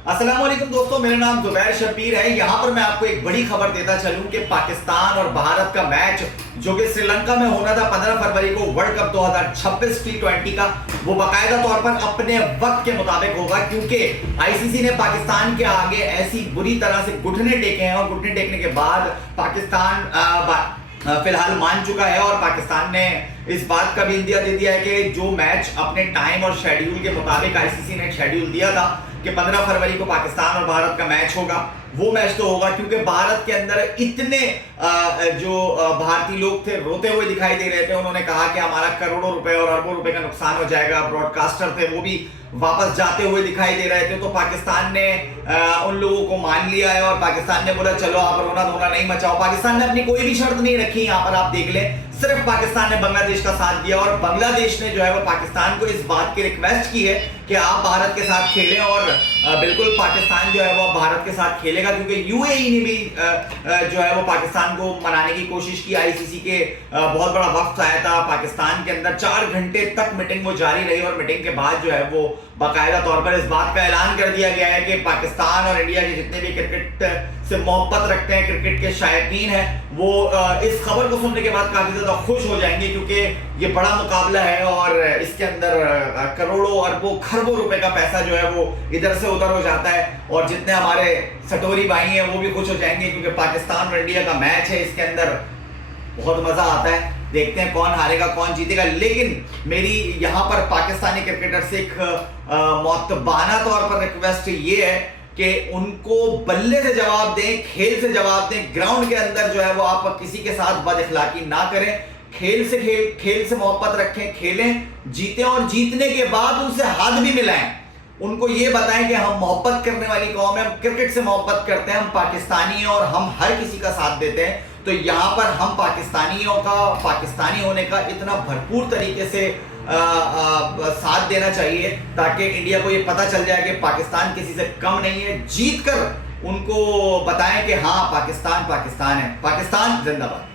अस्सलाम वालेकुम दोस्तों, मेरा नाम जुबैर शब्बीर है। यहाँ पर मैं आपको एक बड़ी खबर देता चलूं कि पाकिस्तान और भारत का मैच जो कि श्रीलंका में होना था 15 फरवरी को वर्ल्ड कप 2026 T20 का, वो बाकायदा तौर पर अपने वक्त के मुताबिक होगा, क्योंकि आईसीसी ने पाकिस्तान के आगे ऐसी बुरी तरह से घुटने टेके हैं और घुटने टेकने के बाद पाकिस्तान फिलहाल मान चुका है और पाकिस्तान ने इस बात का भी इंदिया दे दिया है कि जो मैच अपने टाइम और शेड्यूल के मुताबिक आईसीसी ने शेड्यूल दिया था कि 15 फरवरी को पाकिस्तान और भारत का मैच होगा, वो मैच तो होगा। क्योंकि भारत के अंदर इतने जो भारतीय लोग थे रोते हुए दिखाई दे रहे थे, उन्होंने कहा कि हमारा करोड़ों रुपए और अरबों रुपए का नुकसान हो जाएगा। ब्रॉडकास्टर थे वो भी वापस जाते हुए दिखाई दे रहे थे। तो पाकिस्तान ने उन लोगों को मान लिया है और पाकिस्तान ने बोला चलो आप रोना धोना नहीं मचाओ। पाकिस्तान ने अपनी कोई भी शर्त नहीं रखी, यहाँ पर आप देख लें, सिर्फ पाकिस्तान ने बांग्लादेश का साथ दिया और बांग्लादेश ने जो है वो पाकिस्तान को इस बात की रिक्वेस्ट की है कि आप भारत के साथ खेलें और बिल्कुल पाकिस्तान जो है वो भारत के साथ खेलेगा, क्योंकि यूएई ने भी जो है वो पाकिस्तान को मनाने की कोशिश की। आईसीसी के बहुत बड़ा वक्त आया था पाकिस्तान के अंदर, 4 घंटे तक मीटिंग वो जारी रही और मीटिंग के बाद जो है वो बाकायदा तौर पर इस बात का ऐलान कर दिया गया है कि पाकिस्तान और इंडिया के जितने भी क्रिकेट से मोहब्बत रखते हैं, क्रिकेट के शायकीन हैं, वो इस खबर को सुनने के बाद काफी ज्यादा खुश हो जाएंगे, क्योंकि ये बड़ा मुकाबला है और इसके अंदर करोड़ों अरबों खरबों रुपए का पैसा जो है वो इधर से उधर हो जाता है। और जितने हमारे सटोरी भाई हैं वो भी खुश हो जाएंगे, क्योंकि पाकिस्तान और इंडिया का मैच है, इसके अंदर बहुत मजा आता है। देखते हैं कौन हारेगा कौन जीतेगा। लेकिन मेरी यहाँ पर पाकिस्तानी क्रिकेटर से एक मुअत्तबाना तौर पर रिक्वेस्ट ये है कि उनको बल्ले से जवाब दें, खेल से जवाब दें। ग्राउंड के अंदर जो है वो आप किसी के साथ बदअखलाकी ना करें, खेल से मोहब्बत रखें, खेलें, जीतें और जीतने के बाद उनसे हाथ भी मिलाएं। उनको ये बताएं कि हम मोहब्बत करने वाली कौम है, हम क्रिकेट से मोहब्बत करते हैं, हम पाकिस्तानी हैं और हम हर किसी का साथ देते हैं। तो यहाँ पर हम पाकिस्तानियों का पाकिस्तानी होने का इतना भरपूर तरीके से साथ देना चाहिए ताकि इंडिया को ये पता चल जाए कि पाकिस्तान किसी से कम नहीं है। जीत कर उनको बताएं कि हाँ पाकिस्तान पाकिस्तान है। पाकिस्तान जिंदाबाद।